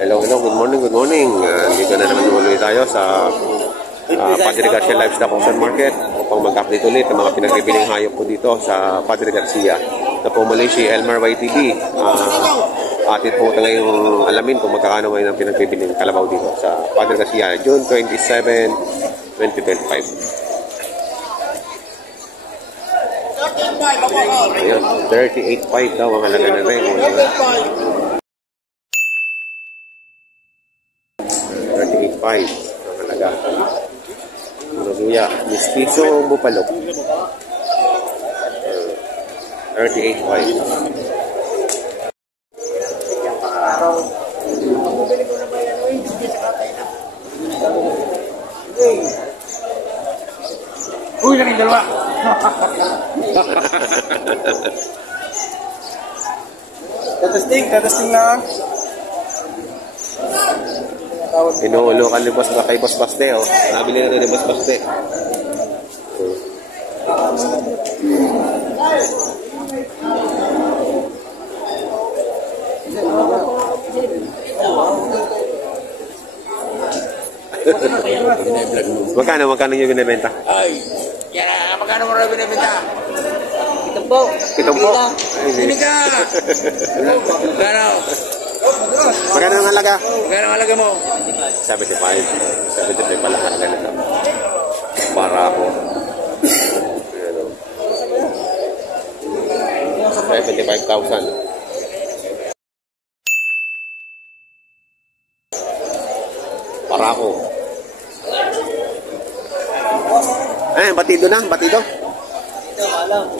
Hello, good morning. Dito na naman ulit tayo sa Padre Garcia Livestock Auction Market upang mag-update ulit ang mga pinagbibiling hayop ko dito sa Padre Garcia. Na po muli si Elmer YTV. Atin po ngayong alamin kung magkakano ngayon ang pinagbibiling kalabaw dito sa Padre Garcia, June 27, 2025. Ayun, 38.5 daw ang halaga na rin. 38.5 ang halaga. Luya, mistiso o bupalo? 38.5. Uy, lang yung dalawa. Tatasting lang. Inuulokan ni Boss na kay Boss Baste, oh. Nabili na rin ni Boss Baste. Magkano yung binibenta? Ay, yan, magkano mo rin binibenta? Itumpo. Sini ka. Magkano? Magkano ang halaga? Magkano ang halaga mo? 75. 75 pala halaga nito. Para ako. 75,000. Para ako. Batido na, batido.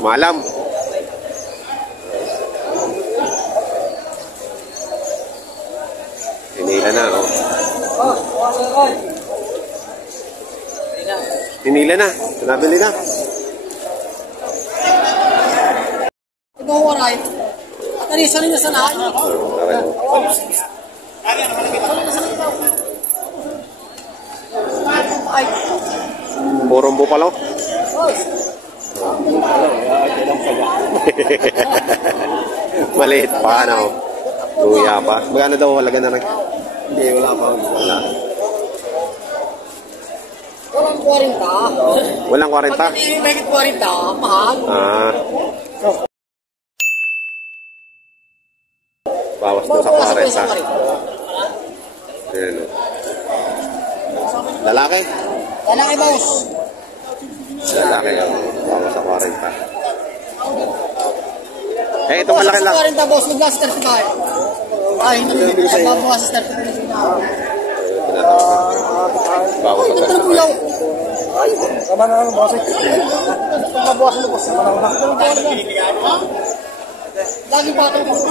Malam. Hinila na, oh. Hinila na, nabili na. Ito waray. At alisan niya sa lahat. Purong bupalo. Maliit pa, ano? Luya pa. Magkano daw halaga na rin? Hindi, wala pa. Wala. Walang 40. Walang 40? Pag hindi may 40, mahal. Bawas doon sa 40. Ayan. Lalaki? Lalaki, boss. Lalaki, oh. Bawas sa 40. Itong malaki lang. Bawas sa 40, boss. Maglas 35. Ay, hindi sa bawas sa 35. Bawas sa 35. Ay, tama na lang, boss. Bawas mo, boss. Lagi ba ito, boss?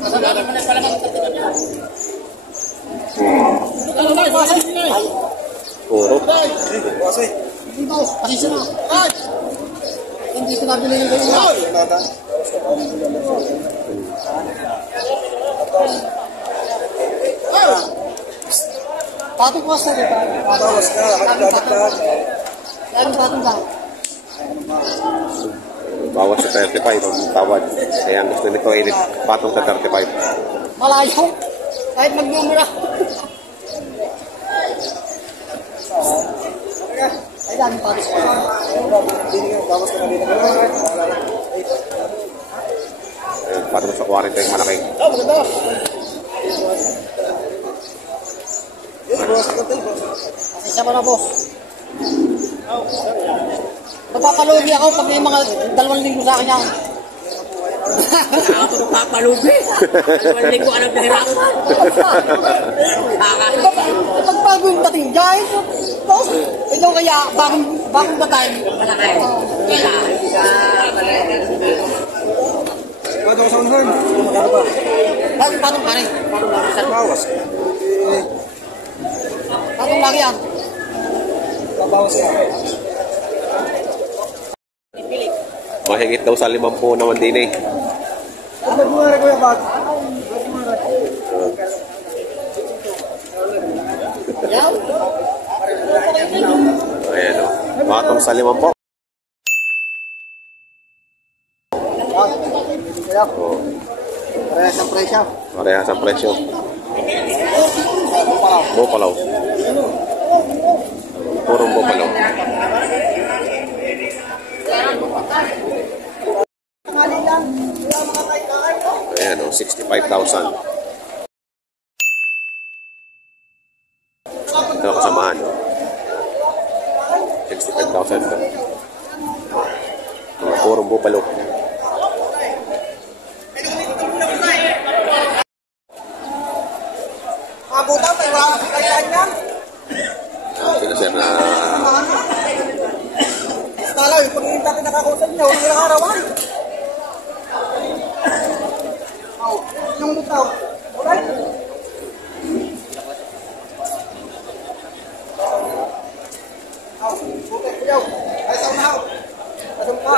Kasalanan mo na pala ng 35. Puro. Hindi ba? Pasisya na. Ay! Hindi ko nabili yung ganyan. Patong ko sa dito. Bawas ka. Laging patong lang. Bawas sa 35 ang tawad. Kaya ang gusto nito ay patong sa 35. Malayo. Kahit mag-numera. Ay, laging patong ko. Bawas ka na din. Patong sa 40 yung malaki. Maganda. Pasensya mo na, boss. Magpapalugi ako pag may mga 2 linggo sa akin yan. Ako nagpapalugi. 2 linggo ka nang nahirapan. Pagbago yung dating dyan, boss, ito kaya bagong batay. Malaki. Patong sa unahan. Magkano ba? Patong pa rin. Bawas. Patong lagi yan. Bawas ka. Mahigit daw sa 50 naman din eh. Ano mo na kuya bag? Ayan o. Patong sa 50. Kaya. Oh. Kaya. Parehas ang presyo. Parehas ang presyo. Bupalaw. Purong bupalaw. Ayan o, 65,000. Ito kasamaan. 65,000 ito. Purong bupalaw. Mabuta, may wala kang kailan yan. Sila sir na Stala, yung pag-iinta ka nakakusap niya, walang ilang arawan. Yung butaw. Alright? Okay, kuyaw. Ay, sa unahaw. Kasumpa.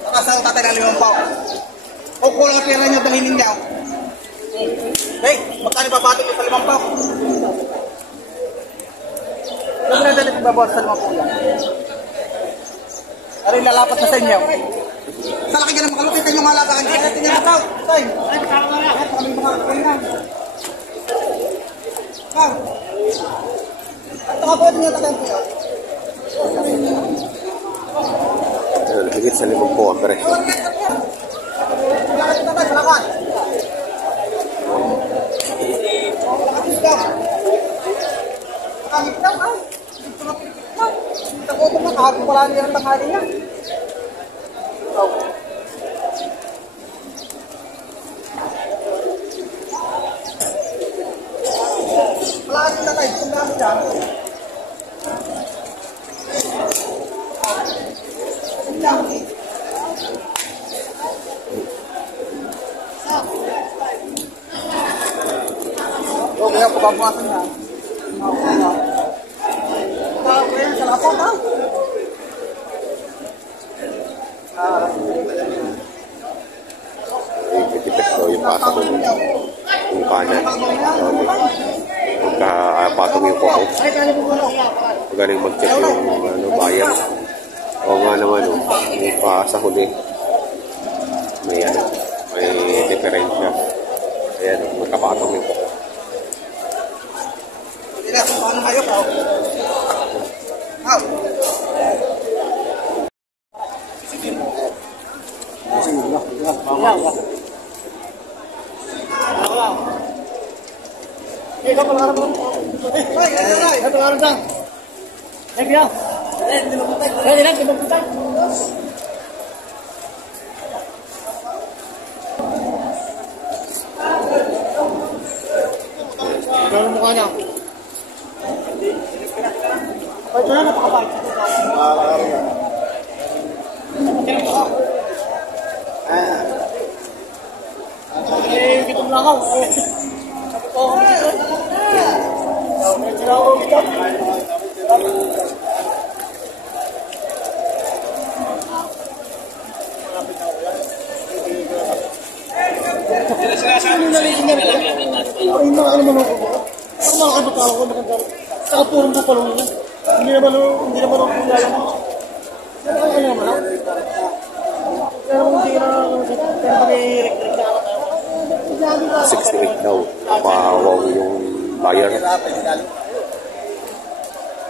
Nakasal tatay ng 5 pao. O kung ang pera niyo, dalhin niyo. Hey, magkano babato ko sa 5 pao? Huwag na dalit babawas sa 5 pao yan. Ano yung lalapat na sa inyo? Sa laki ka na makalupitan yung halagaan. Kaya natin yung ikaw. Say, ay, kasama na. Ay, kami mga kulinan. Ha? At ito ka pwede niyo tatay ko yan. higit sa 50 ang presyo. Salamat. Nakangit lang, ay. Tagutom na, kahapon pala niya ng tanghali niya. Wala ka na tayo, kung namin dyan. Kaya pagbabawasan niya. Kaya sa lapot ha? Epekto yung pasok ko yung kanan. Pagkapatong yung kuko. Magaling mag-check yung buyer. O nga naman, yung pa sa huli, may diferensya. Ayan, magkapatong yung kuko. Hindi na, paano hayop ha? Ha? Ikaw pala ka naman. Ikaw pala ka naman. Thank you. Hindi lang, pinagputay. Ano ang mukha niya? Ay, ito na, napakapal. Eh, dito lang ako. Oo, dito. Dito ako dito. Ano nalitin niya? Ay, mga ano naman ako. Ako makakabutalo ko nakagano. Saka purong bupalo niya. Hindi naman ako kung mo. Ano naman ako? Pero hindi na pero mag-i-rek-rek na ako tayo. 68 daw. Napawaw yung buyer.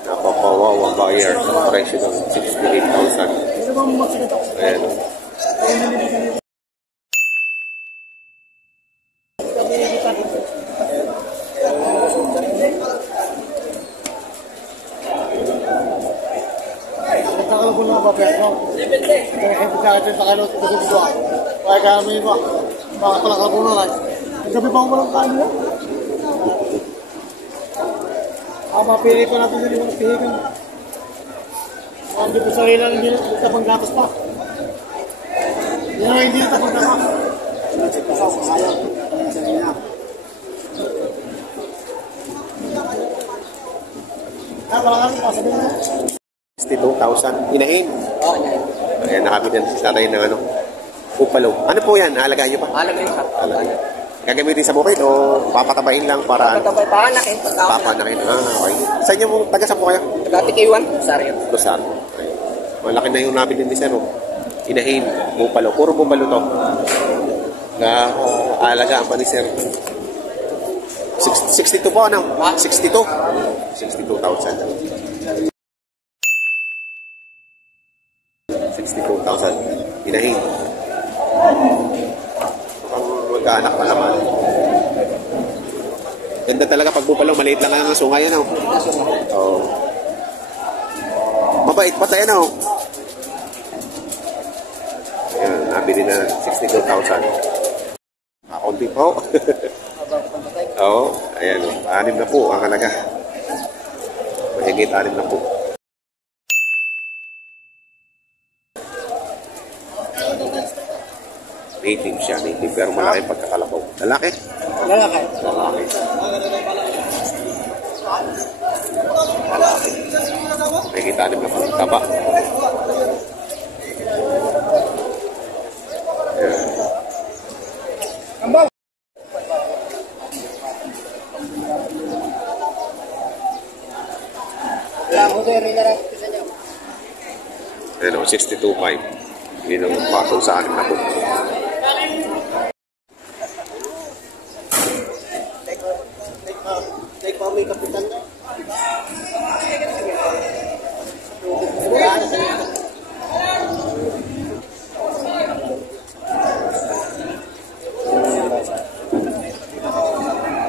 Napapawaw ang buyer sa presyo ng 68,000. Ayan. Kalau pun apa pihak kau, kita kita kalau tu berdua, baik kami bah kalau pun lagi, tapi bang belum kami ya. Apa pilih kan apa jadi mana pilih kan? Ambil besar hilang ini kita penggatas pak. Yang ini kita penggatas. Kita tahu saya jadinya. Apa lagi pasal 62,000. Inahin. Ayan, nakabit yan si tatay ng Bupalo. Ano po yan? Alagaan nyo pa? Alagay sa. Alagaan. Gagamitin sa bukid o papatabain lang para Patabay paanak eh. papanakin? Okay. Sa inyo po, taga saan po kayo? Dati K1, Saryo. Rosar. Ayun. Malaki na yung nabili ni Sir. Inahin, bupalo. Puro bupalo to. Alagaan pa ni Sir. 62 po, ano? 62? 62,000. 62,000. Inahin. Ang magkaanak pa naman. Ganda talaga pag bupalo. Maliit lang ang sungay, ano? Oo. Mabait pa tayo, ano? Ayan, nabili na 62,000. Kakunti po. Oo, ayan. 6 na po ang halaga. Mahigit 6 na po. Native siya, native. Pero malaki pagkakalabaw. Lalaki? Lalaki. Lalaki. Lalaki. Mahigit 6 na po. Taba. Ayan. Ano, 62.5. Yun ang pasok sa 6 na po.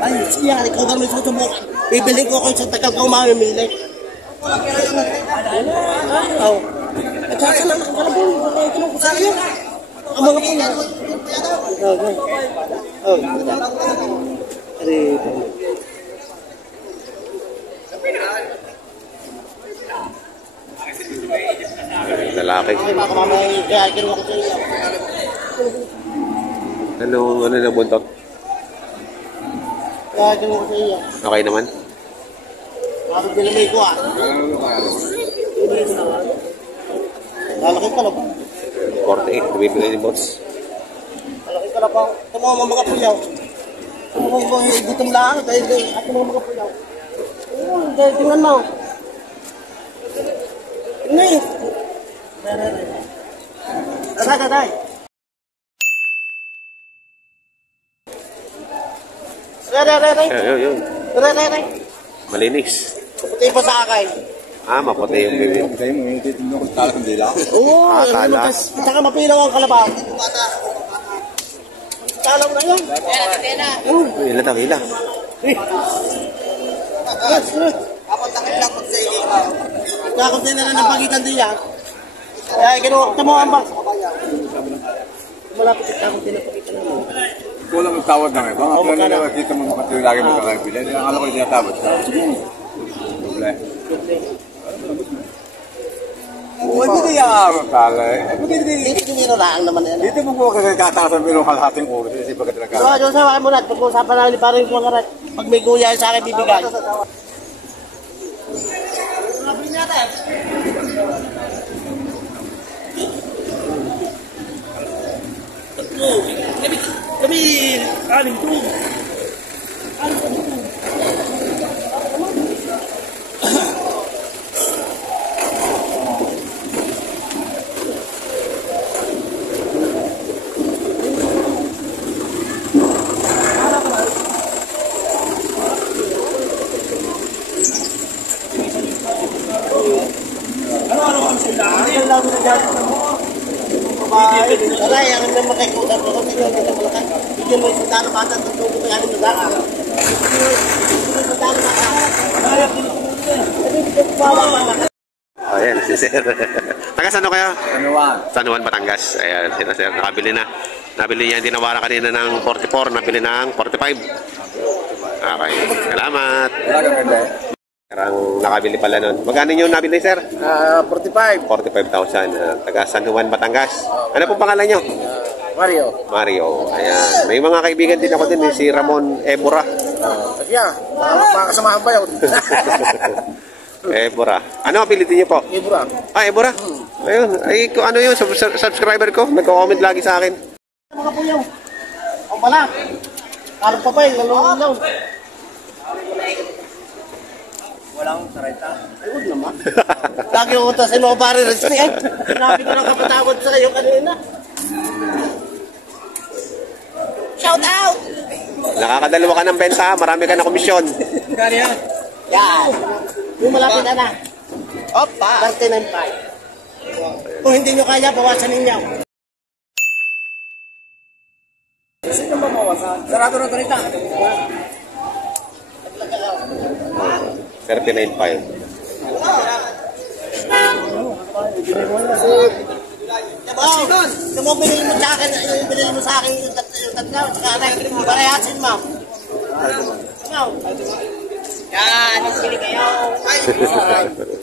Ay, siya, ikaw kami susubukan. Bibili ko kayo sa tagal ko mamimili. Oo. At saka lang ang kalabong. Ito ko sa iyo. Ang mga pula. Oo. Lalaki. Baka mamaya kaya ginawa ko sa iyo. Ano na buntot? Kaya ginawa ko sa iyo. Okay naman? Ako dinamay ko ah. Lalaki ka na ba? 48. Bibigay ni boss. Lalaki ka na ba? Ito mga puyaw. Ito mga gutom lang. Dahil ako mga puyaw. Dahil tingnan mo. Ini. Tatay. Yun. Tatay. Malinis. Puti pa sa akin. Maputi yung bibig. Oo, talas. Saka mapilaw ang kalabaw. Talaw na yun. Ilan ang ilan? Kapuntakin lang pag sa iyo. Kakunti na ng pagitan din yan. Kaya ginawa mo ang bas. Malapit sa kakunti na pagitan naman. Kulang ang tawad na ito. Ang plan nila, kita mo makatuloy lagi magkakabili. Ang alam ko yung tinatawad ka. Problema. Hindi kaya makala eh. Hindi kiniraraan naman yan. Dito mo po kagkatasan pero kalahating oras. Kasi pagkat nagkala. So, Diyos sa wakin mo na. Pag-uusapan namin ni parang yung mga pag may guya sa akin bibigay. Kami, aling to. Aray, ang naman makikutan ko kasi yung kita malakan. Bigyan mo isang dano bata at tutubo ko yanin na daka. Ayan, si Sir. Taga saan kayo? Anuwan. San Juan, Batangas. Ayan, si Sir. Nakabili na. Nabili niya yung tinawara kanina ng 44. Nabili ng 45. Okay. Salamat. Wala kang ganda eh. Karang nakabili pala nun. Magkano yung nabili, Sir? 45. 45,000. Taga San Juan, Batangas. Ano po pangalan nyo? Mario. Mario. Ayan. May mga kaibigan din ako din. Si Ramon Ebora. Yeah. Pakasamahan ba yun? Ebora. Ano ang pilitin niyo po? Ibura. Ah, Ebora. Ayun. Ay, kung ano yun, subscriber ko. Nagko-comment lagi sa akin. Mga puyaw. Ang pala. Karong papay, lalong. Walang kareta. Ayun naman. Lagi ko ito sa mga pare rin siya. Sinabi ko ng kapatawad sa kayo kanina. Shout out! Nakakadalawa ka ng benta, marami ka na komisyon. Kaya yan. Yan. Yung malapit na. Opa! 39.5. Kung hindi nyo kaya, bawasan ninyo. Sino ba mawasan? Sarado na kareta. 39.5. Diba? Diba binili mo sa akin, yung binili mo sa akin yung tatlo, saka ano, parehasin mo. Diba? Yan, isili kayo.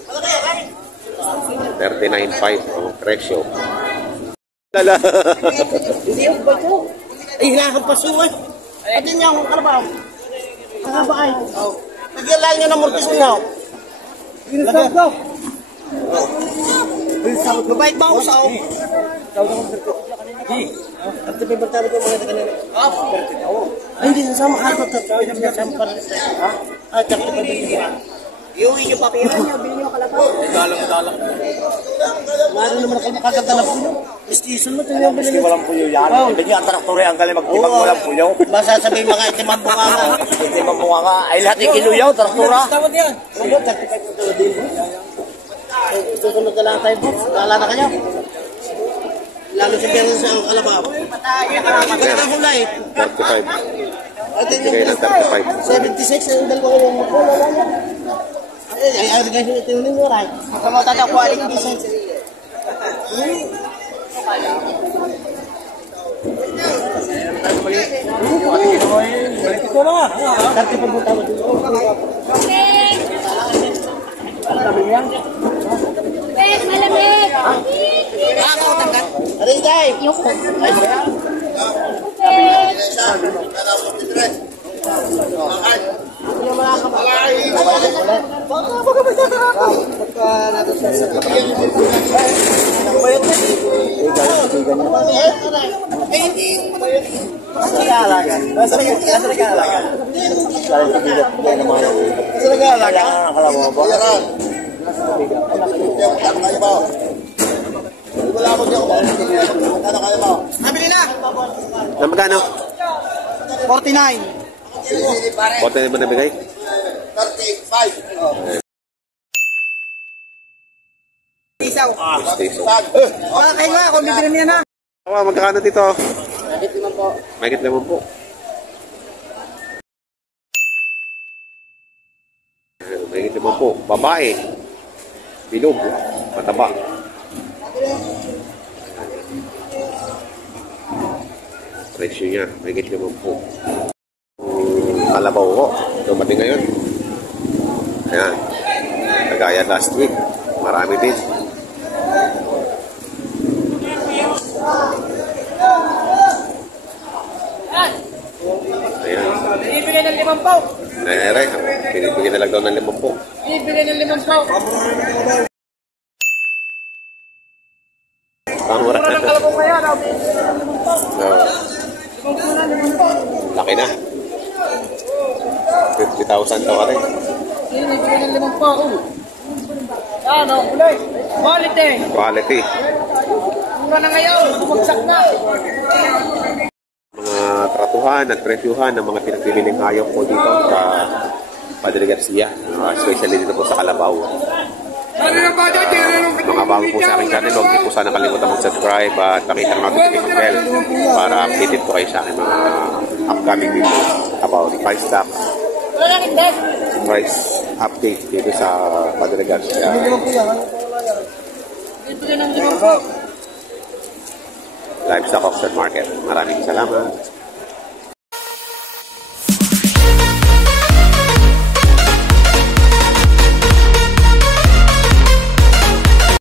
Ano kayo, kayo? 39.5 ang presyo. Lala. Hindi yung bato. Ay, hinahampas yung eh. At yun yung, ano ba? Ang haba ay. Nagyalal nyo ng mortis nyo. Ginasab daw. Mabait ba ako sa ako? At sabi ba tabi ko mga kanina? Ay, hindi sasama ka. Hindi sasama pa rin tayo. Ah, tsaka pa din. Yung inyo papiran nyo, bilhin nyo kalabaw. Dalang. Lalo naman ako makakanta na puno. Mestizo mo, ito yung bilhin nyo. Walang puyo yan. Hindi nyo ang traktor ang galing magtibag walang puyo. Basta sabihin mga itimang bunga ka. Hindi mamunga ka. Ay lahat ikiluyaw, traktora. Tawad yan. Ano, 35 ito din. Susunod na lang tayo, boss. Kala na kayo. Lalo sa biyanin sa kalabaw. Maganda ang hulay. 35. Bigay ng 35. 76 ang dalawa ko yung wala na. Ay, guys, ito yung ninyo, right? Kamuta na quality design. Balik ito na nga. Karte pa mo tawag dito. Malamig! Aray, guys! Nabili na! Na magkano? 49. Bote na ba nabigay? 35. Isaw. Station. Wala kayo nga, kung bibili niya na. Magkano dito? Nabit naman po. Mahigit naman po. Mahigit naman po. Babae. Bilog. Mataba. Presyo niya. Mahigit naman po. Kalabaw ko. Dumating ngayon. Ayan. Kagaya last week. Marami din. Ayan. Bibili ng 5 pao. Nere, pinipigyan na lang daw ng 50. Bibili ng 5 pao. Pangura. Mura ng kalabaw kaya daw. Laki na. 50,000 daw rin. Bibili ng 5 pao. Ano, kulay. Quality. Quality. Mura na ngayon. Bumagsak na. Mga tratuhan at presyuhan ng mga pinagbibiling hayop po dito sa Padre Garcia. Especially dito po sa Kalabaw. Mga bago po sa aking channel, huwag niyo po sana kalimutan mag-subscribe at pakita ng notification bell para updated po kayo sa aking mga upcoming videos about price stock, price update dito sa Padre Garcia Bibili ng 5 pao. Livestock Auction Market. Maraming salamat.